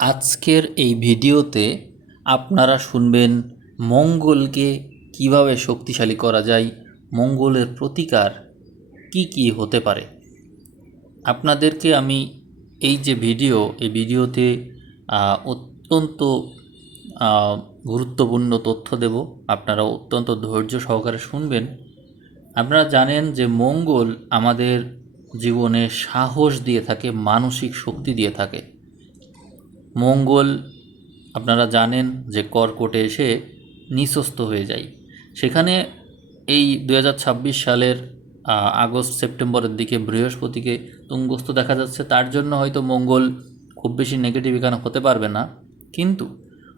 আজকের এই ভিডিওতে আপনারা শুনবেন মঙ্গলকে কিভাবে শক্তিশালী করা যায়, মঙ্গলের প্রতিকার কি কি হতে পারে। আপনাদেরকে আমি এই যে এই ভিডিওতে অত্যন্ত গুরুত্বপূর্ণ তথ্য দেব। আপনারা অত্যন্ত ধৈর্য সহকারে শুনবেন। আপনারা জানেন যে মঙ্গল আমাদের জীবনে সাহস দিয়ে থাকে, মানসিক শক্তি দিয়ে থাকে। মঙ্গল আপনারা জানেন যে কর্কটে এসে নিঃস্বস্ত হয়ে যায়। সেখানে এই 2026 সালের আগস্ট সেপ্টেম্বরের দিকে বৃহস্পতিকে তুঙ্গস্থ দেখা যাচ্ছে। তার জন্য হয়তো মঙ্গল খুব বেশি নেগেটিভ এখানে হতে পারবে না, কিন্তু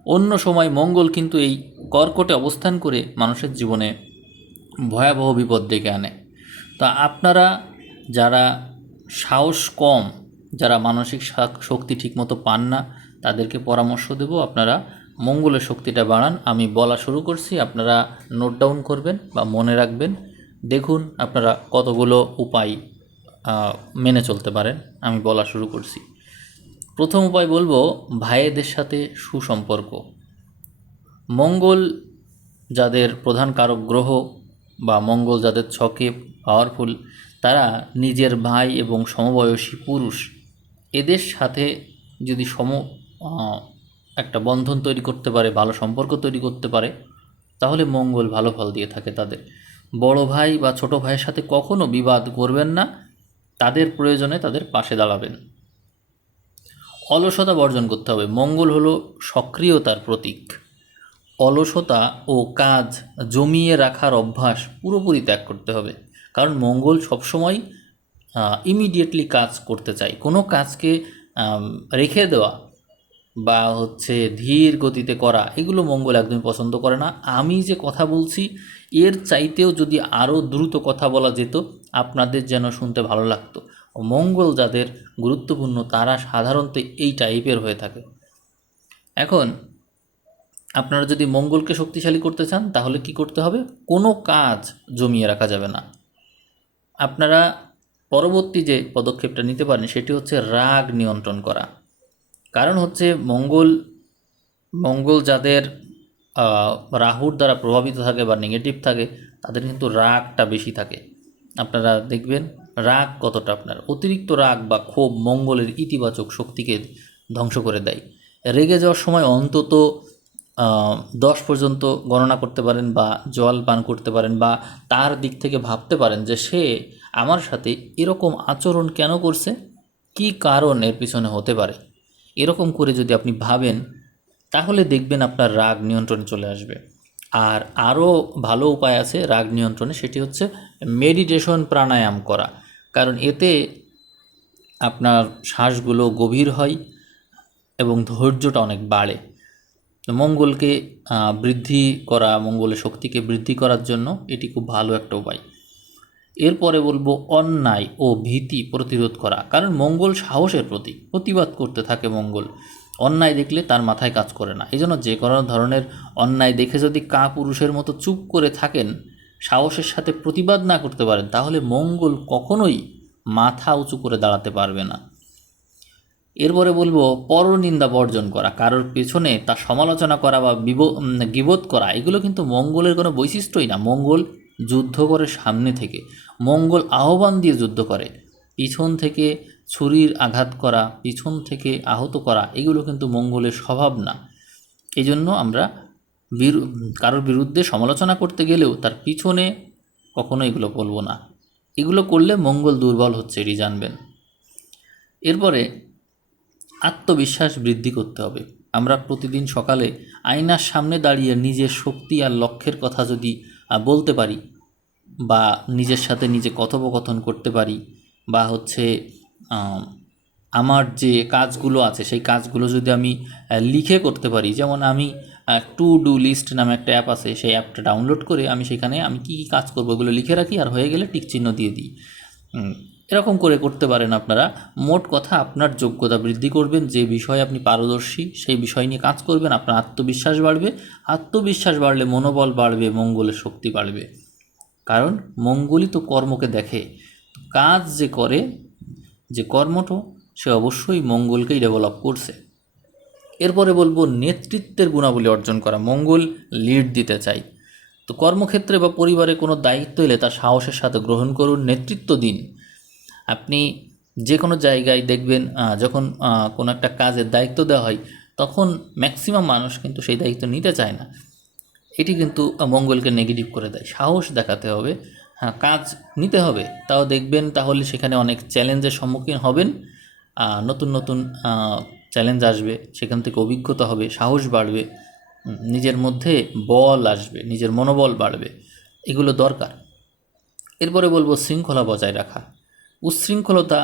অন্য সময় মঙ্গল কিন্তু এই কর্কটে অবস্থান করে মানুষের জীবনে ভয়াবহ বিপদ ডেকে আনে। তা আপনারা যারা সাহস কম, যারা মানসিক শক্তি ঠিকমতো পান না, তাদেরকে পরামর্শ দেব আপনারা মঙ্গলের শক্তিটা বাড়ান। আমি বলা শুরু করছি, আপনারা নোট ডাউন করবেন বা মনে রাখবেন। দেখুন আপনারা কতগুলো উপায় মেনে চলতে পারেন। আমি বলা শুরু করছি। প্রথম উপায় বলবো, ভাইয়েদের সাথে সুসম্পর্ক। মঙ্গল যাদের প্রধান কারক গ্রহ বা মঙ্গল যাদের ছকে পাওয়ারফুল, তারা নিজের ভাই এবং সমবয়সী পুরুষ এদের সাথে যদি একটা বন্ধন তৈরি করতে পারে, ভালো সম্পর্ক তৈরি করতে পারে, তাহলে মঙ্গল ভালো ফল দিয়ে থাকে তাদের। বড় ভাই বা ছোট ভাইয়ের সাথে কখনো বিবাদ করবেন না, তাদের প্রয়োজনে তাদের পাশে দাঁড়াবেন। অলসতা বর্জন করতে হবে। মঙ্গল হলো সক্রিয়তার প্রতীক। অলসতা ও কাজ জমিয়ে রাখার অভ্যাস পুরোপুরি ত্যাগ করতে হবে, কারণ মঙ্গল সবসময় ইমিডিয়েটলি কাজ করতে চায়। কোনো কাজকে রেখে দেওয়া বা ধীর গতিতে করা, এগুলো মঙ্গল একদমই পছন্দ করে না। আমি যে কথা বলছি এর চাইতেও যদি আরও দ্রুত কথা বলা যেত, আপনাদের যেন শুনতে ভালো লাগতো। মঙ্গল যাদের গুরুত্বপূর্ণ তারা সাধারণত এই টাইপের হয়ে থাকে। এখন আপনারা যদি মঙ্গলকে শক্তিশালী করতে চান, তাহলে কি করতে হবে? কোনো কাজ জমিয়ে রাখা যাবে না। আপনারা পরবর্তী যে পদক্ষেপটা নিতে পারেন সেটি হচ্ছে রাগ নিয়ন্ত্রণ করা। কারণ মঙ্গল যাদের রাহুর দ্বারা প্রভাবিত থাকে বা নেগেটিভ থাকে, তাদের কিন্তু রাগটা বেশি থাকে। আপনারা দেখবেন রাগ কতটা, আপনার অতিরিক্ত রাগ বা ক্ষোভ মঙ্গলের ইতিবাচক শক্তিকে ধ্বংস করে দেয়। রেগে যাওয়ার সময় অন্তত 10 পর্যন্ত গণনা করতে পারেন বা জল পান করতে পারেন, বা তার দিক থেকে ভাবতে পারেন যে সে আমার সাথে এরকম আচরণ কেন করছে, কি কারণ এর পিছনে হতে পারে। এরকম করে যদি আপনি ভাবেন, তাহলে দেখবেন আপনার রাগ নিয়ন্ত্রণে চলে আসবে। আর আরও ভালো উপায় আছে রাগ নিয়ন্ত্রণে, সেটি হচ্ছে মেডিটেশন, প্রাণায়াম করা। কারণ এতে আপনার শ্বাসগুলো গভীর হয় এবং ধৈর্যটা অনেক বাড়ে। মঙ্গলকে বৃদ্ধি করা, মঙ্গলের শক্তিকে বৃদ্ধি করার জন্য এটি খুব ভালো একটা উপায়। এরপরে বলবো অন্যায় ও ভীতি প্রতিরোধ করা। কারণ মঙ্গল সাহসের প্রতীক, প্রতিবাদ করতে থাকে মঙ্গল। অন্যায় দেখলে তার মাথায় কাজ করে না। এই জন্য যে কোনো ধরনের অন্যায় দেখে যদি কাপুরুষের মতো চুপ করে থাকেন, সাহসের সাথে প্রতিবাদ না করতে পারেন, তাহলে মঙ্গল কখনোই মাথা উঁচু করে দাঁড়াতে পারবে না। এরপরে বলবো পরনিন্দা বর্জন করা। কারোর পেছনে তার সমালোচনা করা বা গীবত করা, এগুলো কিন্তু মঙ্গলের কোনো বৈশিষ্ট্যই না। মঙ্গল যুদ্ধ করে সামনে থেকে, মঙ্গল আহ্বান দিয়ে যুদ্ধ করে। পিছন থেকে ছুরির আঘাত করা, পিছন থেকে আহত করা, এগুলো কিন্তু মঙ্গলের স্বভাব না। এই জন্য আমরা কারোর বিরুদ্ধে সমালোচনা করতে গেলেও তার পিছনে কখনো এগুলো বলবো না। এগুলো করলে মঙ্গল দুর্বল হচ্ছে, এটি জানবেন। এরপরে আত্মবিশ্বাস বৃদ্ধি করতে হবে। আমরা প্রতিদিন সকালে আয়নার সামনে দাঁড়িয়ে নিজের শক্তি আর লক্ষ্যের কথা যদি বলতে পারি, বা নিজের সাথে নিজে কথোপকথন করতে পারি, বা আমার যে কাজগুলো আছে সেই কাজগুলো যদি আমি লিখে করতে পারি, যেমন আমি টু ডু লিস্ট নামে একটা অ্যাপ আছে, সেই অ্যাপটা ডাউনলোড করে আমি সেখানে আমি কী কী কাজ করবো এগুলো লিখে রাখি, আর হয়ে গেলে টিক চিহ্ন দিয়ে দিই। এরকম করে করতে পারেন আপনারা। মোট কথা, আপনার যোগ্যতা বৃদ্ধি করবেন, যে বিষয়ে আপনি পারদর্শী সেই বিষয় নিয়ে কাজ করবেন, আপনার আত্মবিশ্বাস বাড়বে। আত্মবিশ্বাস বাড়লে মনোবল বাড়বে, মঙ্গলের শক্তি বাড়বে। কারণ মঙ্গলই তো কর্মকে দেখে। কাজ যে করে, যে কর্মঠ, সে অবশ্যই মঙ্গলকেই ডেভেলপ করছে। এরপরে বলবো নেতৃত্বের গুণাবলী অর্জন করা। মঙ্গল লিড দিতে চাই, তো কর্মক্ষেত্রে বা পরিবারে কোনো দায়িত্ব এলে তার সাহসের সাথে গ্রহণ করুন, নেতৃত্ব দিন। আপনি যে কোনো জায়গায় দেখবেন যখন কোনো একটা কাজের দায়িত্ব দেওয়া হয় তখন ম্যাক্সিমাম মানুষ কিন্তু সেই দায়িত্ব নিতে চায় না। এটি কিন্তু মঙ্গলকে নেগেটিভ করে দেয়। সাহস দেখাতে হবে, হ্যাঁ কাজ নিতে হবে, তাও দেখবেন তাহলে সেখানে অনেক চ্যালেঞ্জের সম্মুখীন হবেন। নতুন নতুন চ্যালেঞ্জ আসবে, সেখান থেকে অভিজ্ঞতা হবে, সাহস বাড়বে, নিজের মধ্যে বল আসবে, নিজের মনোবল বাড়বে, এগুলো দরকার। এরপরে বলবো শৃঙ্খলা বজায় রাখা। উচ্ছৃঙ্খলতা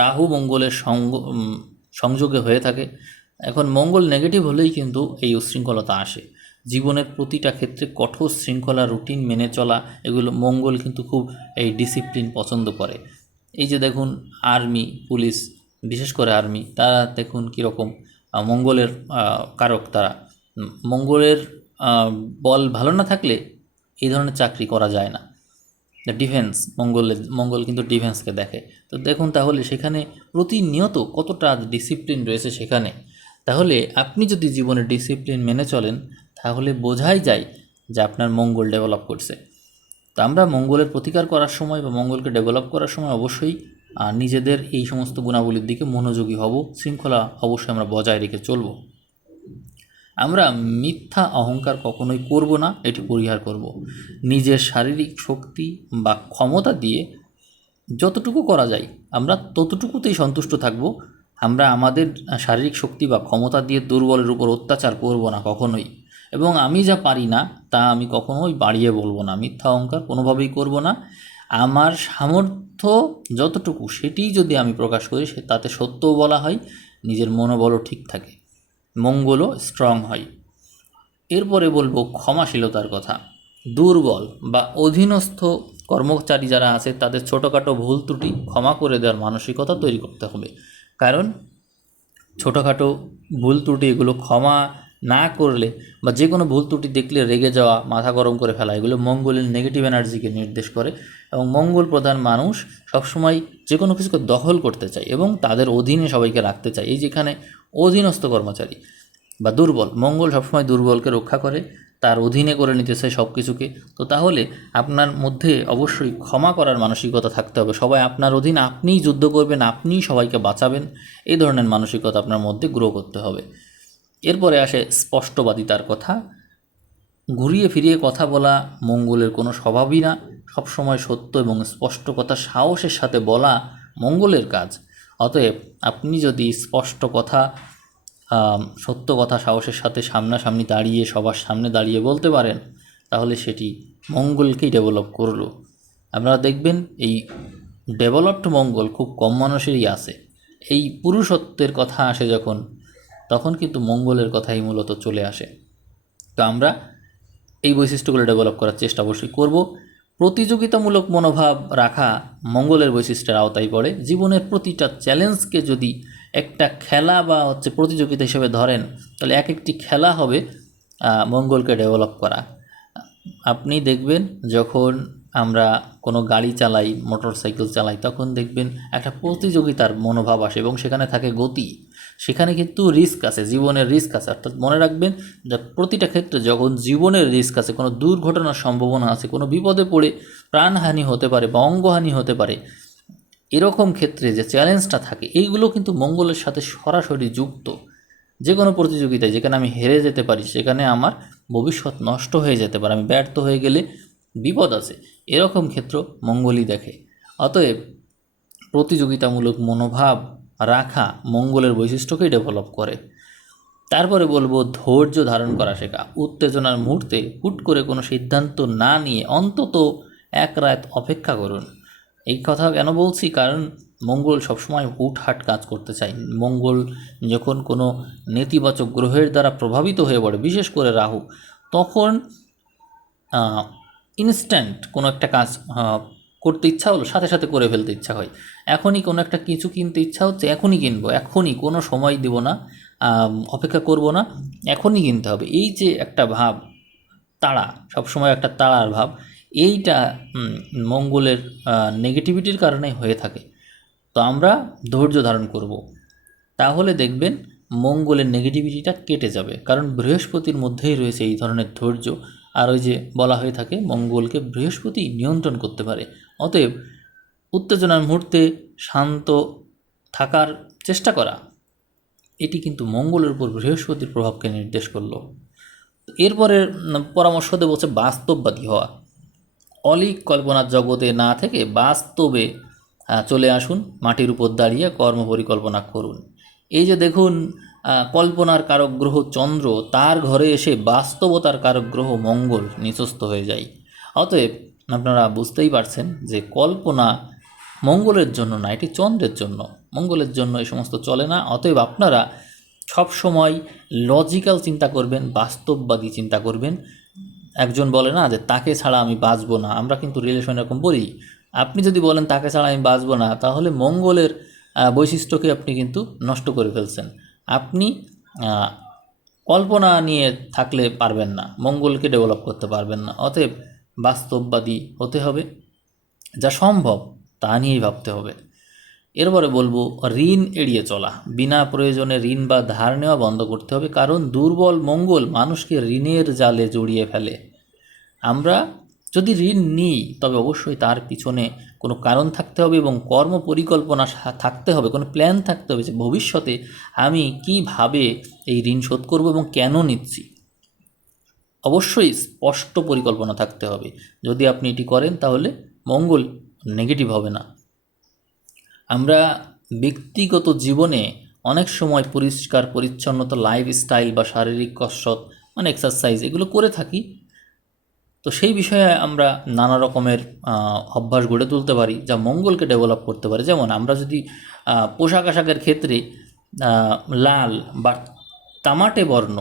রাহু মঙ্গলের সংযোগে হয়ে থাকে। এখন মঙ্গল নেগেটিভ হলেই কিন্তু এই উচ্ছৃঙ্খলতা আসে। জীবনের প্রতিটা ক্ষেত্রে কঠোর শৃঙ্খলা, রুটিন মেনে চলা, এগুলো মঙ্গল কিন্তু খুব এই ডিসিপ্লিন পছন্দ করে। এই যে দেখুন আর্মি, পুলিশ, বিশেষ করে আর্মি, তারা দেখুন কীরকম মঙ্গলের কারক তারা। মঙ্গলের বল ভালো না থাকলে এই ধরনের চাকরি করা যায় না। ডিফেন্স, মঙ্গল কিন্তু ডিফেন্সকে দেখে। তো দেখুন তাহলে সেখানে প্রতিনিয়ত কতটা ডিসিপ্লিন রয়েছে সেখানে। তাহলে আপনি যদি জীবনে ডিসিপ্লিন মেনে চলেন তাহলে বোঝাই যায় যে আপনার মঙ্গল ডেভেলপ করছে। তো আমরা মঙ্গলের প্রতিকার করার সময় বা মঙ্গলকে ডেভেলপ করার সময় অবশ্যই নিজেদের এই সমস্ত গুণাবলীর দিকে মনোযোগী হব, শৃঙ্খলা অবশ্যই আমরা বজায় রেখে চলব। আমরা মিথ্যা অহংকার কখনোই করব না, এটি পরিহার করব। নিজের শারীরিক শক্তি বা ক্ষমতা দিয়ে যতটুকু করা যায় আমরা ততটুকুতেই সন্তুষ্ট থাকব। আমরা আমাদের শারীরিক শক্তি বা ক্ষমতা দিয়ে দুর্বলের উপর অত্যাচার করব না কখনোই। এবং আমি যা পারি না তা আমি কখনোই বাড়িয়ে বলবো না, মিথ্যা অহংকার কোনোভাবেই করব না। আমার সামর্থ্য যতটুকু সেটিই যদি আমি প্রকাশ করি তাতে সত্যও বলা হয়, নিজের মনোবলও ঠিক থাকে, মঙ্গলও স্ট্রং হয়। এরপরে বলবো ক্ষমাশীলতার কথা। দুর্বল বা অধীনস্থ কর্মচারী যারা আছে তাদের ছোটোখাটো ভুল ত্রুটি ক্ষমা করে দেওয়ার মানসিকতা তৈরি করতে হবে। কারণ ছোটোখাটো ভুল ত্রুটি এগুলো ক্ষমা না করলে বা যে কোনো ভুল ত্রুটি দেখলে রেগে যাওয়া, মাথা গরম করে ফেলা, এগুলো মঙ্গলের নেগেটিভ এনার্জিকে নির্দেশ করে। এবং মঙ্গল প্রধান মানুষ সবসময় যে কোনো কিছুকে দখল করতে চায় এবং তাদের অধীনে সবাইকে রাখতে চায়। এই যেখানে অধীনস্থ কর্মচারী বা দুর্বল, মঙ্গল সবসময় দুর্বলকে রক্ষা করে, তার অধীনে করে নিতে চায় সব কিছুকে। তো তাহলে আপনার মধ্যে অবশ্যই ক্ষমা করার মানসিকতা থাকতে হবে। সবাই আপনার অধীন, আপনিই যুদ্ধ করবেন, আপনিই সবাইকে বাঁচাবেন, এই ধরনের মানসিকতা আপনার মধ্যে গ্রো করতে হবে। এরপরে আসে স্পষ্টবাদিতার কথা। ঘুরিয়ে ফিরিয়ে কথা বলা মঙ্গলের কোনো স্বভাবই না। সবসময় সত্য এবং স্পষ্ট কথা সাহসের সাথে বলা মঙ্গলের কাজ। অতএব আপনি যদি স্পষ্ট কথা, সত্য কথা সাহসের সাথে সামনাসামনি দাঁড়িয়ে, সবার সামনে দাঁড়িয়ে বলতে পারেন, তাহলে সেটি মঙ্গলকেই ডেভেলপ করলো। আপনারা দেখবেন এই ডেভেলপড মঙ্গল খুব কম মানুষেরই আছে। এই পুরুষত্বের কথা আসে যখন, তখন কিন্তু মঙ্গলের কথাই মূলত চলে আসে। তো আমরা এই বৈশিষ্ট্যগুলো ডেভেলপ করার চেষ্টা অবশ্যই করব। প্রতিযোগিতামূলক মনোভাব রাখা মঙ্গলের বৈশিষ্ট্যের আওতায় পড়ে। জীবনের প্রতিটা চ্যালেঞ্জকে যদি একটা খেলা বা প্রতিযোগিতা হিসেবে ধরেন, তাহলে এক একটি খেলা হবে মঙ্গলকে ডেভেলপ করা। আপনি দেখবেন যখন আমরা কোনো গাড়ি চালাই, মোটর সাইকেল চালাই, তখন দেখবেন একটা প্রতিযোগিতার মনোভাব আসে এবং সেখানে থাকে গতি। সেখানে কিন্তু রিস্ক আছে, জীবনের রিস্ক আছে। অর্থাৎ মনে রাখবেন যে প্রতিটা ক্ষেত্রে যখন জীবনের রিস্ক আছে, কোনো দুর্ঘটনার সম্ভাবনা আছে, কোনো বিপদে পড়ে প্রাণহানি হতে পারে বা অঙ্গহানি হতে পারে, এরকম ক্ষেত্রে যে চ্যালেঞ্জটা থাকে এইগুলো কিন্তু মঙ্গলের সাথে সরাসরি যুক্ত। যে কোনো প্রতিযোগিতায় যেখানে আমি হেরে যেতে পারি, সেখানে আমার ভবিষ্যৎ নষ্ট হয়ে যেতে পারে, আমি ব্যর্থ হয়ে গেলে বিপদ আছে, এরকম ক্ষেত্র মঙ্গলই দেখে। অতএব প্রতিযোগিতামূলক মনোভাব রাখা মঙ্গলের বৈশিষ্ট্যকেই ডেভেলপ করে। তারপরে বলবো ধৈর্য ধারণ করা শেখা। উত্তেজনার মুহূর্তে হুট করে কোনো সিদ্ধান্ত না নিয়ে অন্তত এক রাত অপেক্ষা করুন। এই কথা কেন বলছি? কারণ মঙ্গল সবসময় হুটহাট কাজ করতে চায়। মঙ্গল যখন কোনো নেতিবাচক গ্রহের দ্বারা প্রভাবিত হয়ে পড়ে, বিশেষ করে রাহু, তখন ইনস্ট্যান্ট কোনো একটা কাজ করতে ইচ্ছা হলো, সাথে সাথে করে ফেলতে ইচ্ছা হয়। এখনই কোনো একটা কিছু কিনতে ইচ্ছা হচ্ছে, এখনই কিনবো, এখনই, কোনো সময় দেব না, অপেক্ষা করব না, এখনই কিনতে হবে। এই যে একটা ভাব, তাড়া, সবসময় একটা তাড়ার ভাব, এইটা মঙ্গলের নেগেটিভিটির কারণে হয়ে থাকে। তো আমরা ধৈর্য ধারণ করব, তাহলে দেখবেন মঙ্গলের নেগেটিভিটিটা কেটে যাবে, কারণ বৃহস্পতির মধ্যেই রয়েছে এই ধরনের ধৈর্য। আর ওই যে বলা হয়ে থাকে মঙ্গলকে বৃহস্পতি নিয়ন্ত্রণ করতে পারে। অতএব উত্তেজনার মুহূর্তে শান্ত থাকার চেষ্টা করা, এটি কিন্তু মঙ্গলের উপর বৃহস্পতির প্রভাবকে নির্দেশ করলো। এরপরে পরামর্শ দেবো হচ্ছে বাস্তববাদী হওয়া। অলীক কল্পনার জগতে না থেকে বাস্তবে চলে আসুন, মাটির উপর দাঁড়িয়ে কর্মপরিকল্পনা করুন। এই যে দেখুন, কল্পনার কারক গ্রহ চন্দ্র, তার ঘরে এসে বাস্তবতার কারক গ্রহ মঙ্গল নিচস্থ হয়ে যায়। অতএব আপনারা বুঝতেই পারছেন যে কল্পনা মঙ্গলের জন্য না, এটি চন্দ্রের জন্য, মঙ্গলের জন্য এই সমস্ত চলে না। অতএব আপনারা সব সময় লজিক্যাল চিন্তা করবেন, বাস্তববাদী চিন্তা করবেন। একজন বলে না যে তাকে ছাড়া আমি বাঁচবো না, আমরা কিন্তু রিলেশন এরকম বলি। আপনি যদি বলেন তাকে ছাড়া আমি বাঁচবো না, তাহলে মঙ্গলের বৈশিষ্ট্যকে আপনি কিন্তু নষ্ট করে ফেলছেন। আপনি কল্পনা নিয়ে থাকলে পারবেন না, মঙ্গলকে ডেভেলপ করতে পারবেন না। অতএব বাস্তববাদী হতে হবে, যা সম্ভব তা নিয়েই ভাবতে হবে। এরপরে বলবো ঋণ এড়িয়ে চলা, বিনা প্রয়োজনে ঋণ বা ধার নেওয়া বন্ধ করতে হবে, কারণ দুর্বল মঙ্গল মানুষকে ঋণের জালে জড়িয়ে ফেলে। আমরা যদি ঋণ নিই তবে অবশ্যই তার পিছনে কোনো কারণ থাকতে হবে এবং কর্ম পরিকল্পনা থাকতে হবে, কোনো প্ল্যান থাকতে হবে যে ভবিষ্যতে আমি কিভাবে এই ঋণ শোধ করব এবং কেন নিচ্ছি। অবশ্যই স্পষ্ট পরিকল্পনা থাকতে হবে। যদি আপনি এটি করেন তাহলে মঙ্গল নেগেটিভ হবে না। আমরা ব্যক্তিগত জীবনে অনেক সময় পরিষ্কার পরিচ্ছন্নতা, লাইফস্টাইল বা শারীরিক কসরত মানে এক্সারসাইজ এগুলো করে থাকি। তো সেই বিষয়ে আমরা নানা রকমের অভ্যাস গড়ে তুলতে পারি যা মঙ্গলকে ডেভেলপ করতে পারে। যেমন আমরা যদি পোশাক আশাকের ক্ষেত্রে লাল বা তামাটে বর্ণ,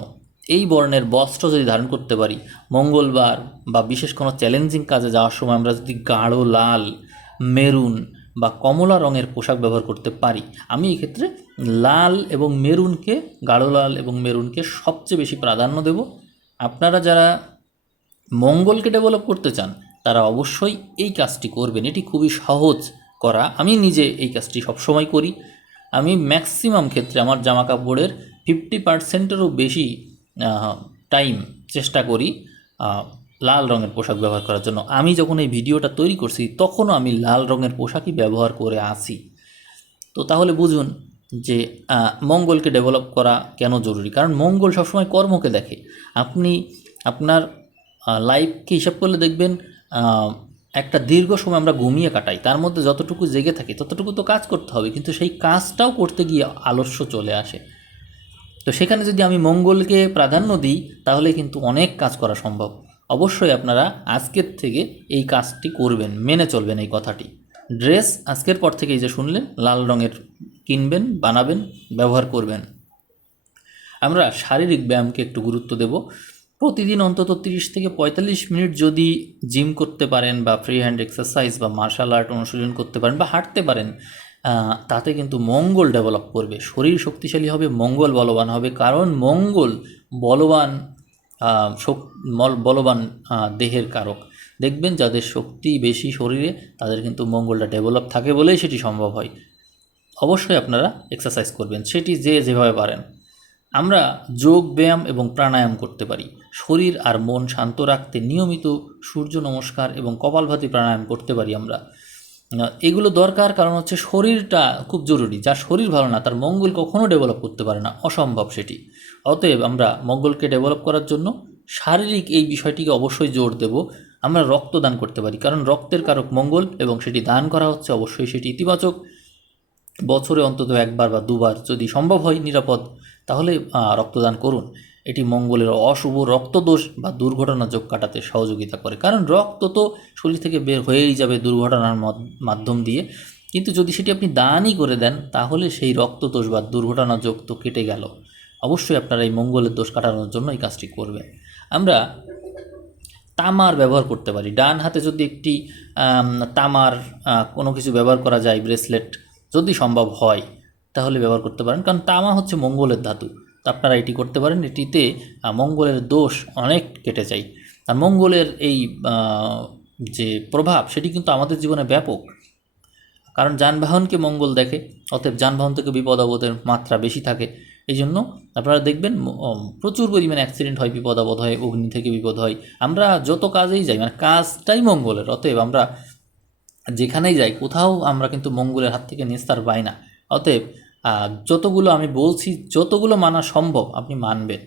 এই বর্ণের বস্ত্র যদি ধারণ করতে পারি, মঙ্গলবার বা বিশেষ কোনো চ্যালেঞ্জিং কাজে যাওয়ার সময় আমরা যদি গাঢ় লাল, মেরুন বা কমলা রঙের পোশাক ব্যবহার করতে পারি। আমি এক্ষেত্রে লাল এবং মেরুনকে, গাঢ় লাল এবং মেরুনকে সবচেয়ে বেশি প্রাধান্য দেব। আপনারা যারা মঙ্গলকে ডেভেলপ করতে চান তারা অবশ্যই এই কাজটি করবেন। এটি খুবই সহজ করা, আমি নিজে এই কাজটি সবসময় করি। আমি ম্যাক্সিমাম ক্ষেত্রে আমার জামা কাপড়ের 50%-এরও বেশি টাইম চেষ্টা করি লাল রঙের পোশাক ব্যবহার করার জন্য। আমি যখন এই ভিডিওটা তৈরি করছি তখনও আমি লাল রঙের পোশাকই ব্যবহার করে আছি। তো তাহলে বুঝুন যে মঙ্গলকে ডেভেলপ করা কেন জরুরি। কারণ মঙ্গল সবসময় কর্মকে দেখে। আপনি আপনার লাইফকে হিসাব করলে দেখবেন একটা দীর্ঘ সময় আমরা ঘুমিয়ে কাটাই, তার মধ্যে যতটুকু জেগে থাকি ততটুকু তো কাজ করতে হবে, কিন্তু সেই কাজটাও করতে গিয়ে আলস্য চলে আসে। তো সেখানে যদি আমি মঙ্গলকে প্রাধান্য দিই তাহলে কিন্তু অনেক কাজ করা সম্ভব। অবশ্যই আপনারা আজকের থেকে এই কাজটি করবেন, মেনে চলবেন এই কথাটি। ড্রেস আজকের পর থেকে এই যে শুনলেন লাল রঙের কিনবেন, বানাবেন, ব্যবহার করবেন। আমরা শারীরিক ব্যায়ামকে একটু গুরুত্ব দেব। প্রতিদিন অন্তত 30 থেকে 45 মিনিট যদি জিম করতে পারেন বা ফ্রি হ্যান্ড এক্সারসাইজ বা মার্শাল আর্ট অনুশীলন করতে পারেন বা হাঁটতে পারেন, তাতে কিন্তু মঙ্গল ডেভেলপ করবে, শরীর শক্তিশালী হবে, মঙ্গল বলবান হবে। কারণ মঙ্গল বলবান বলবান দেহের কারক। দেখবেন যাদের শক্তি বেশি শরীরে তাদের কিন্তু মঙ্গলটা ডেভেলপ থাকে বলেই সেটি সম্ভব হয়। অবশ্যই আপনারা এক্সারসাইজ করবেন, সেটি যে যেভাবে পারেন। আমরা যোগ ব্যায়াম এবং প্রাণায়াম করতে পারি। শরীর আর মন শান্ত রাখতে নিয়মিত সূর্য নমস্কার এবং কপালভাতি প্রাণায়াম করতে পারি আমরা। এগুলো দরকার, কারণ হচ্ছে শরীরটা খুব জরুরি। যার শরীর ভালো না তার মঙ্গল কখনো ডেভেলপ করতে পারে না, অসম্ভব সেটি। অতএব আমরা মঙ্গলকে ডেভেলপ করার জন্য শারীরিক এই বিষয়টিকে অবশ্যই জোর দেব। আমরা রক্তদান করতে পারি, কারণ রক্তের কারক মঙ্গল এবং সেটি দান করা হচ্ছে, অবশ্যই সেটি ইতিবাচক। বছরে অন্তত একবার বা দুবার যদি সম্ভব হয় নিরাপদ, তাহলে রক্তদান করুন। এটি মঙ্গলের অশুভ রক্তদোষ বা দুর্ঘটনা যোগ কাটাতে সহযোগিতা করে। কারণ রক্ত তো শরীর থেকে বের হয়েই যাবে দুর্ঘটনার মাধ্যম দিয়ে, কিন্তু যদি সেটি আপনি দানই করে দেন তাহলে সেই রক্তদোষ বা দুর্ঘটনা যোগ তো কেটে গেল। অবশ্যই আপনারা এই মঙ্গলের দোষ কাটানোর জন্য এই কাজটি করবেন। আমরা তামার ব্যবহার করতে পারি। ডান হাতে যদি একটি তামার কোনো কিছু ব্যবহার করা যায়, ব্রেসলেট যদি সম্ভব হয় তাহলে ব্যবহার করতে পারেন, কারণ তামা হচ্ছে মঙ্গলের ধাতু। তো আপনারা এটি করতে পারেন, এটিতে মঙ্গলের দোষ অনেক কেটে যায়। আর মঙ্গলের এই যে প্রভাব সেটি কিন্তু আমাদের জীবনে ব্যাপক, কারণ যানবাহনকে মঙ্গল দেখে, অতএব যানবাহন থেকে বিপদ আপদের মাত্রা বেশি থাকে। এই জন্য আপনারা দেখবেন প্রচুর পরিমাণে অ্যাক্সিডেন্ট হয়, বিপদ আপদ হয়, অগ্নি থেকে বিপদ হয়। আমরা যত কাজেই যাই, মানে কাজটাই মঙ্গলের, অতএব আমরা যেখানেই যাই কোথাও আমরা কিন্তু মঙ্গলের হাত থেকে নিস্তার পাই না। অতএব যতগুলো আমি বলছি, যতগুলো মানা সম্ভব আপনি মানবেন।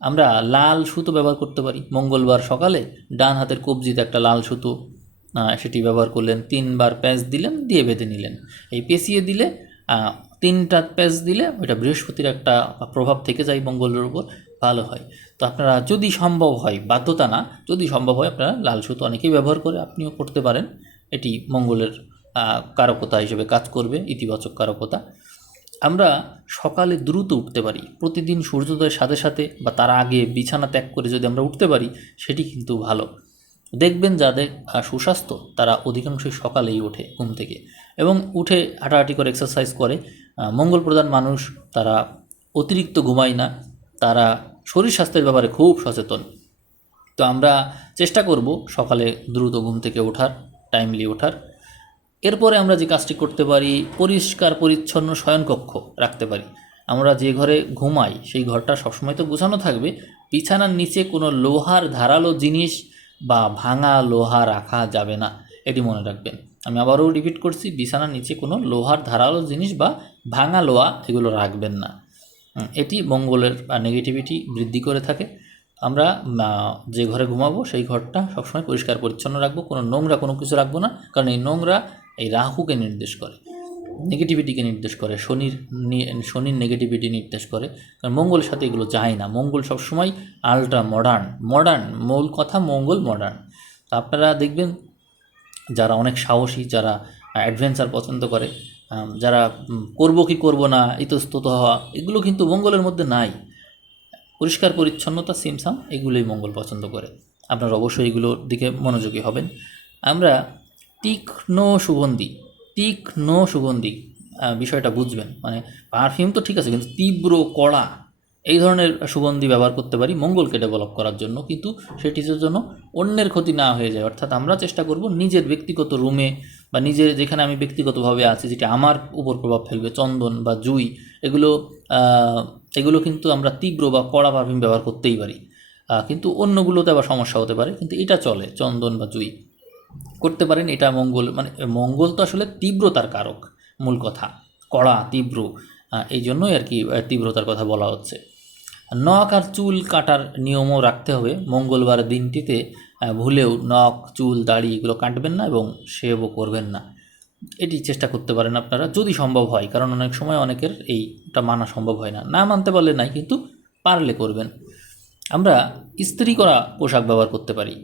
আমরা লাল সুতো ব্যবহার করতে পারি মঙ্গলবার সকালে, ডান হাতের কবজিতে একটা লাল সুতো সেটি ব্যবহার করলেন, 3বার প্যাঁচ দিলেন, দিয়ে বেঁধে নিলেন। এই পেঁচিয়ে দিলে 3টা প্যাঁচ দিলে ওইটা বৃহস্পতির একটা প্রভাব থেকে যায় মঙ্গলের উপর, ভালো হয়। তো আপনারা যদি সম্ভব হয়, বাধ্যতা না, যদি সম্ভব হয় আপনারা লাল সুতো অনেকেই ব্যবহার করে, আপনিও করতে পারেন। এটি মঙ্গলের কারকতা হিসেবে কাজ করবে, ইতিবাচক কারকতা। আমরা সকালে দ্রুত উঠতে পারি, প্রতিদিন সূর্যোদয়ের সাথে সাথে বা তার আগে বিছানা ত্যাগ করে যদি আমরা উঠতে পারি, সেটি কিন্তু ভালো। দেখবেন যাদের সুস্বাস্থ্য তারা অধিকাংশই সকালেই ওঠে ঘুম থেকে, এবং উঠে হাঁটাহাঁটি করে এক্সারসাইজ করে। মঙ্গল প্রধান মানুষ, তারা অতিরিক্ত ঘুমায় না, তারা শরীর স্বাস্থ্যের ব্যাপারে খুব সচেতন। তো আমরা চেষ্টা করব সকালে দ্রুত ঘুম থেকে ওঠার, টাইমলি ওঠার। এরপরে আমরা যে কাজটি করতে পারি, পরিষ্কার পরিচ্ছন্ন শয়নকক্ষ রাখতে পারি। আমরা যে ঘরে ঘুমাই সেই ঘরটা সবসময় তো গোছানো থাকবে, বিছানার নিচে কোনো লোহার ধারালো জিনিস বা ভাঙা লোহা রাখা যাবে না, এটি মনে রাখবেন। আমি আবারও রিপিট করছি, বিছানার নিচে কোনো লোহার ধারালো জিনিস বা ভাঙা লোহা এগুলো রাখবেন না। এটি মঙ্গলের নেগেটিভিটি বৃদ্ধি করে থাকে। আমরা যে ঘরে ঘুমাবো সেই ঘরটা সবসময় পরিষ্কার পরিচ্ছন্ন রাখবো, কোনো নোংরা কোনো কিছু রাখবো না, কারণ এই নোংরা এই রাহুকে নির্দেশ করে, নেগেটিভিটিকে নির্দেশ করে, শনির নেগেটিভিটি নির্দেশ করে। কারণ মঙ্গলের সাথে এগুলো যায় না। মঙ্গল সবসময় আলট্রা মডার্ন, মূল কথা মঙ্গল মডার্ন। তো আপনারা দেখবেন যারা অনেক সাহসী, যারা অ্যাডভেঞ্চার পছন্দ করে, যারা করবো কি করবো না ইতস্তত হওয়া, এগুলো কিন্তু মঙ্গলের মধ্যে নাই। পরিষ্কার পরিচ্ছন্নতা, সিমসাম, এগুলোই মঙ্গল পছন্দ করে। আপনারা অবশ্যই এগুলোর দিকে মনোযোগী হবেন। আমরা তীক্ষ্ণ সুগন্ধি বিষয়টা বুঝবেন, মানে পারফিউম তো ঠিক আছে, কিন্তু তীব্র কড়া এই ধরনের সুগন্ধি ব্যবহার করতে পারি মঙ্গলকে ডেভেলপ করার জন্য, কিন্তু সেটির জন্য অন্যের ক্ষতি না হয়ে যায়। অর্থাৎ আমরা চেষ্টা করব নিজের ব্যক্তিগত রুমে বা নিজের যেখানে আমি ব্যক্তিগতভাবে আছি, যেটি আমার উপর প্রভাব ফেলবে, চন্দন বা জুই, এগুলো কিন্তু আমরা তীব্র বা কড়া পারফিউম ব্যবহার করতেই পারি। কিন্তু অন্যগুলোতে আবার সমস্যা হতে পারে, কিন্তু এটা চলে, চন্দন বা জুই করতে পারেন। এটা মঙ্গল, মানে মঙ্গল তো আসলে তীব্রতার কারক, মূল কথা কড়া তীব্র, এই জন্যই আর কি তীব্রতার কথা বলা হচ্ছে। নখ আর চুল কাটার নিয়মও রাখতে হবে মঙ্গলবার দিনটিতে। ভুলেও নখ, চুল, দাড়ি এগুলো কাটবেন না এবং শেভও করবেন না। এটি চেষ্টা করতে পারেন আপনারা যদি সম্ভব হয়, কারণ অনেক সময় অনেকের এইটা মানা সম্ভব হয় না, না মানতে পারলে নাই, কিন্তু পারলে করবেন। আমরা ইস্ত্রি করা পোশাক ব্যবহার করতে পারি,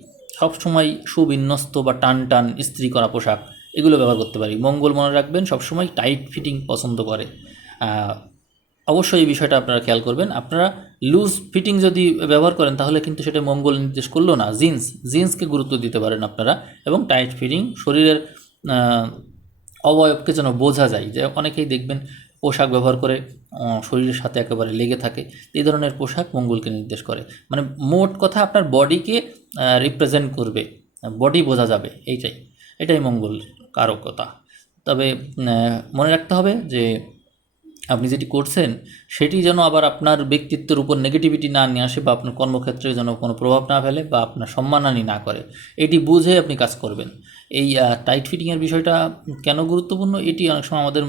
সবসময় সুবিন্যস্ত বা টান টান ইস্ত্রি করা পোশাক এগুলো ব্যবহার করতে পারি। মঙ্গল মনে রাখবেন সবসময় টাইট ফিটিং পছন্দ করে। অবশ্যই এই বিষয়টা আপনারা খেয়াল করবেন। আপনারা লুজ ফিটিং যদি ব্যবহার করেন তাহলে কিন্তু সেটা মঙ্গল নির্দেশ করলো না। জিন্সকে গুরুত্ব দিতে পারেন আপনারা, এবং টাইট ফিটিং শরীরের অবয়বকে যেন বোঝা যায়। যে অনেকেই দেখবেন পোশাক ব্যবহার করে শরীরের সাথে একেবারে লেগে থাকে, এই ধরনের পোশাক মঙ্গলকে নির্দেশ করে। মানে মোট কথা আপনার বডিকে রিপ্রেজেন্ট করবে, বডি বোঝা যাবে, এটাই মঙ্গল কারকতা। তবে মনে রাখতে হবে যে আপনি যেটি করছেন সেটি যেন আবার আপনার ব্যক্তিত্বের উপর নেগেটিভিটি না নিয়ে আসে, বা আপনার কর্মক্ষেত্রে যেন কোনো প্রভাব না ফেলে, বা আপনার সম্মানহানি না করে, এটি বুঝে আপনি কাজ করবেন। এই টাইট ফিটিংয়ের বিষয়টা কেন গুরুত্বপূর্ণ, এটি অনেক সময় আমাদের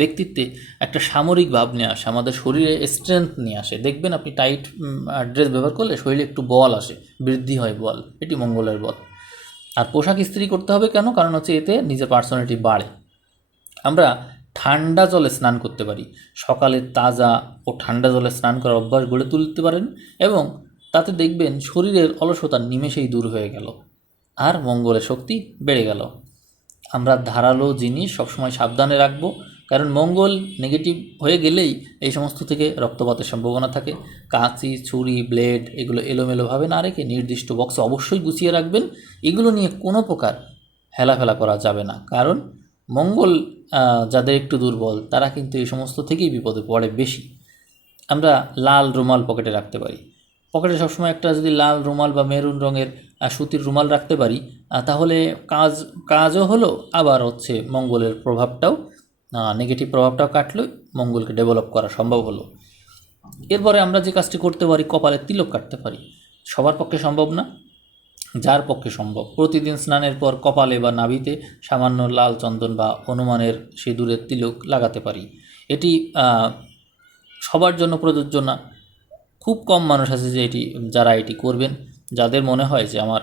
ব্যক্তিত্বে একটা সামরিক ভাব নিয়ে আসে, আমাদের শরীরে স্ট্রেংথ নিয়ে আসে। দেখবেন আপনি টাইট ড্রেস ব্যবহার করলে শরীরে একটু বল আসে, বৃদ্ধি হয় বল, এটি মঙ্গলের বল। আর পোশাক ইস্ত্রি করতে হবে কেন, কারণ হচ্ছে এতে নিজের পার্সোনালিটি বাড়ে। আমরা ঠান্ডা জলে স্নান করতে পারি, সকালে তাজা ও ঠান্ডা জলে স্নান করার অভ্যাস গড়ে তুলতে পারেন, এবং তাতে দেখবেন শরীরের অলসতা নিমেষেই দূর হয়ে গেল আর মঙ্গলের শক্তি বেড়ে গেল। আমরা ধারালো জিনিস সবসময় সাবধানে রাখব, কারণ মঙ্গল নেগেটিভ হয়ে গেলেই এই সমস্ত থেকে রক্তপাতের সম্ভাবনা থাকে। কাঁচি, ছুরি, ব্লেড এগুলো এলোমেলোভাবে না রেখে নির্দিষ্ট বক্সে অবশ্যই গুছিয়ে রাখবেন। এগুলো নিয়ে কোনো প্রকার হেলাফেলা করা যাবে না, কারণ মঙ্গল যাদের একটু দুর্বল তারা কিন্তু এই সমস্ত থেকেই বিপদে পড়ে বেশি। আমরা লাল রুমাল পকেটে রাখতে পারি, পকেটে সবসময় একটা যদি লাল রুমাল বা মেরুন রঙের সুতির রুমাল রাখতে পারি, তাহলে কাজও হলো, আবার হচ্ছে মঙ্গলের প্রভাবটাও, নেগেটিভ প্রভাবটাও কাটলো, মঙ্গলকে ডেভেলপ করা সম্ভব হলো। এরপরে আমরা যে কাজটি করতে পারি, কপালে তিলক কাটতে পারি। সবার পক্ষে সম্ভব না, যার পক্ষে সম্ভব প্রতিদিন স্নানের পর কপালে বা নাভিতে সামান্য লাল চন্দন বা হনুমানের সিঁদুরের তিলক লাগাতে পারি। এটি সবার জন্য প্রযোজ্য না, খুব কম মানুষ আছে যে যারা এটি করবেন। যাদের মনে হয় যে আমার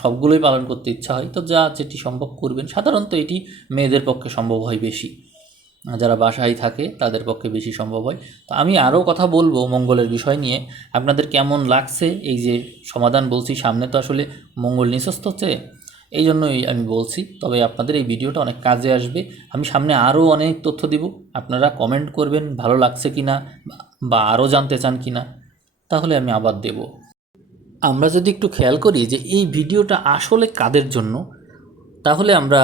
সবগুলোই পালন করতে ইচ্ছা হয়, তো যেটি সম্ভব করবেন। সাধারণত এটি মেয়েদের পক্ষে সম্ভব হয় বেশি, যারা বাসায় থাকে তাদের পক্ষে বেশি সম্ভব হয়। তো আমি আরও কথা বলবো মঙ্গলের বিষয় নিয়ে। আপনাদের কেমন লাগছে এই যে সমাধান বলছি, সামনে তো আসলে মঙ্গল নিঃস্ত হচ্ছে, এই জন্যই আমি বলছি। তবে আপনাদের এই ভিডিওটা অনেক কাজে আসবে। আমি সামনে আরও অনেক তথ্য দিব, আপনারা কমেন্ট করবেন ভালো লাগছে কি না, বা আরও জানতে চান কি না, তাহলে আমি আবার দেব। আমরা যদি একটু খেয়াল করি যে এই ভিডিওটা আসলে কাদের জন্য, তাহলে আমরা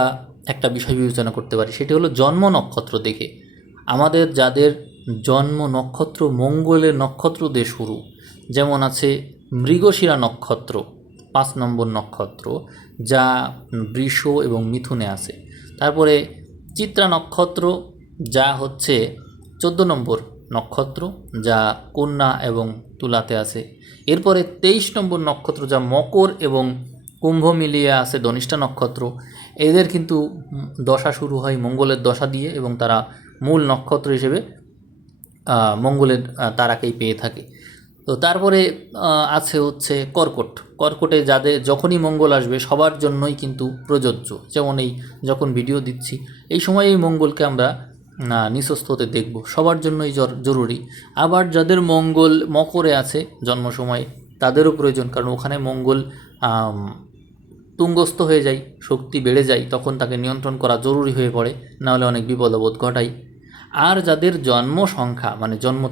একটা বিষয় বিবেচনা করতে পারি, সেটি হলো জন্ম নক্ষত্র দেখে। আমাদের যাদের জন্ম নক্ষত্র মঙ্গলের নক্ষত্র দিয়ে শুরু, যেমন আছে মৃগশিরা নক্ষত্র 5 নম্বর নক্ষত্র, যা বৃষ এবং মিথুনে আছে। তারপরে চিত্রা নক্ষত্র, যা হচ্ছে 14 নম্বর নক্ষত্র, যা কন্যা এবং তুলাতে আছে। এরপরে 23 নম্বর নক্ষত্র, যা মকর এবং কুম্ভ মিলিয়ে আছে ধনিষ্ঠা নক্ষত্র। এদের কিন্তু দশা শুরু হয় মঙ্গলের দশা দিয়ে, এবং তারা মূল নক্ষত্র হিসেবে মঙ্গলের তারাকেই পেয়ে থাকে। তো তারপরে আছে হচ্ছে কর্কট। কর্কটে যাদের যখনই মঙ্গল আসবে সবার জন্যই কিন্তু প্রযোজ্য। যেমন এই যখন ভিডিও দিচ্ছি এই সময় এই মঙ্গলকে আমরা নিঃস্ত হতে দেখব, সবার জন্যই জরুরি। আবার যাদের মঙ্গল মকরে আছে জন্ম সময়ে তাদেরও প্রয়োজন, কারণ ওখানে মঙ্গল তুঙ্গস্থ হয়ে যায়, শক্তি বেড়ে যায়, তখন তাকে নিয়ন্ত্রণ করা জরুরি হয়ে পড়ে, নাহলে অনেক বিপদাবোধ ঘটায়। আর যাদের জন্ম সংখ্যা মানে জন্ম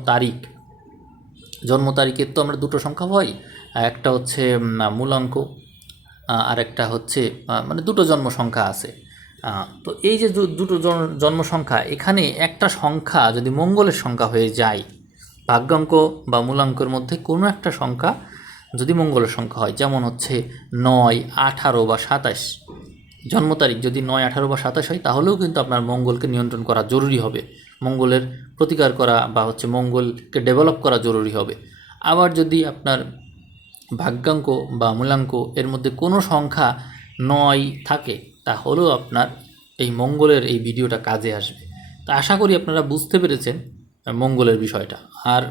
তারিখের তো আমরা দুটো সংখ্যা হয়, একটা হচ্ছে মূলাঙ্ক, আর একটা হচ্ছে মানে দুটো জন্ম সংখ্যা আছে। তো এই যে দুটো জন্ম সংখ্যা, এখানে একটা সংখ্যা যদি মঙ্গলের সংখ্যা হয়ে যায়, ভাগ্যাঙ্ক বা মূলাঙ্কের মধ্যে কোনো একটা সংখ্যা যদি মঙ্গলের সংখ্যা হয়, যেমন হচ্ছে 9, 18 বা 27, জন্ম তারিখ যদি 9, 18 বা 27 হয়, তাহলেও কিন্তু আপনার মঙ্গলকে নিয়ন্ত্রণ করা জরুরি হবে, মঙ্গলের প্রতিকার করা বা হচ্ছে মঙ্গলকে ডেভেলপ করা জরুরি হবে। আবার যদি আপনার ভাগ্যাঙ্ক বা মূলাঙ্ক এর মধ্যে কোনো সংখ্যা 9 থাকে, তাহলেও আপনার এই মঙ্গলের এই ভিডিওটা কাজে আসবে। তো আশা করি আপনারা বুঝতে পেরেছেন মঙ্গলের বিষয়টা। আর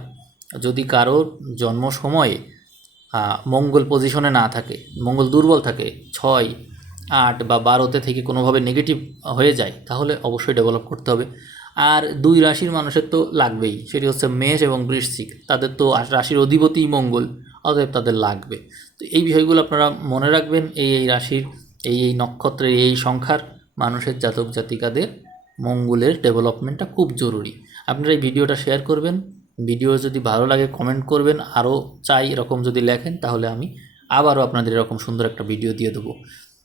যদি কারোর জন্ম সময়ে মঙ্গল পজিশনে না থাকে, মঙ্গল দুর্বল থাকে, 6, 8 বা 12তে থেকে কোনোভাবে নেগেটিভ হয়ে যায়, তাহলে অবশ্যই ডেভেলপ করতে হবে। আর 2 রাশির মানুষের তো লাগবেই, সেটি হচ্ছে মেষ এবং বৃশ্চিক, তাদের তো রাশির অধিপতিই মঙ্গল, অতএব তাদের লাগবে। তো এই বিষয়গুলো আপনারা মনে রাখবেন। এই রাশির এই নক্ষত্রের এই সংখ্যার মানুষের জাতক জাতিকাদের মঙ্গলের ডেভেলপমেন্টটা খুব জরুরি। আপনারা এই ভিডিওটা শেয়ার করবেন, ভিডিও যদি ভালো লাগে কমেন্ট করবেন, আরও চাই এরকম যদি লেখেন, তাহলে আমি আবারও আপনাদের এরকম সুন্দর একটা ভিডিও দিয়ে দেবো।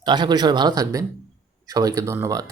তো আশা করি সবাই ভালো থাকবেন, সবাইকে ধন্যবাদ।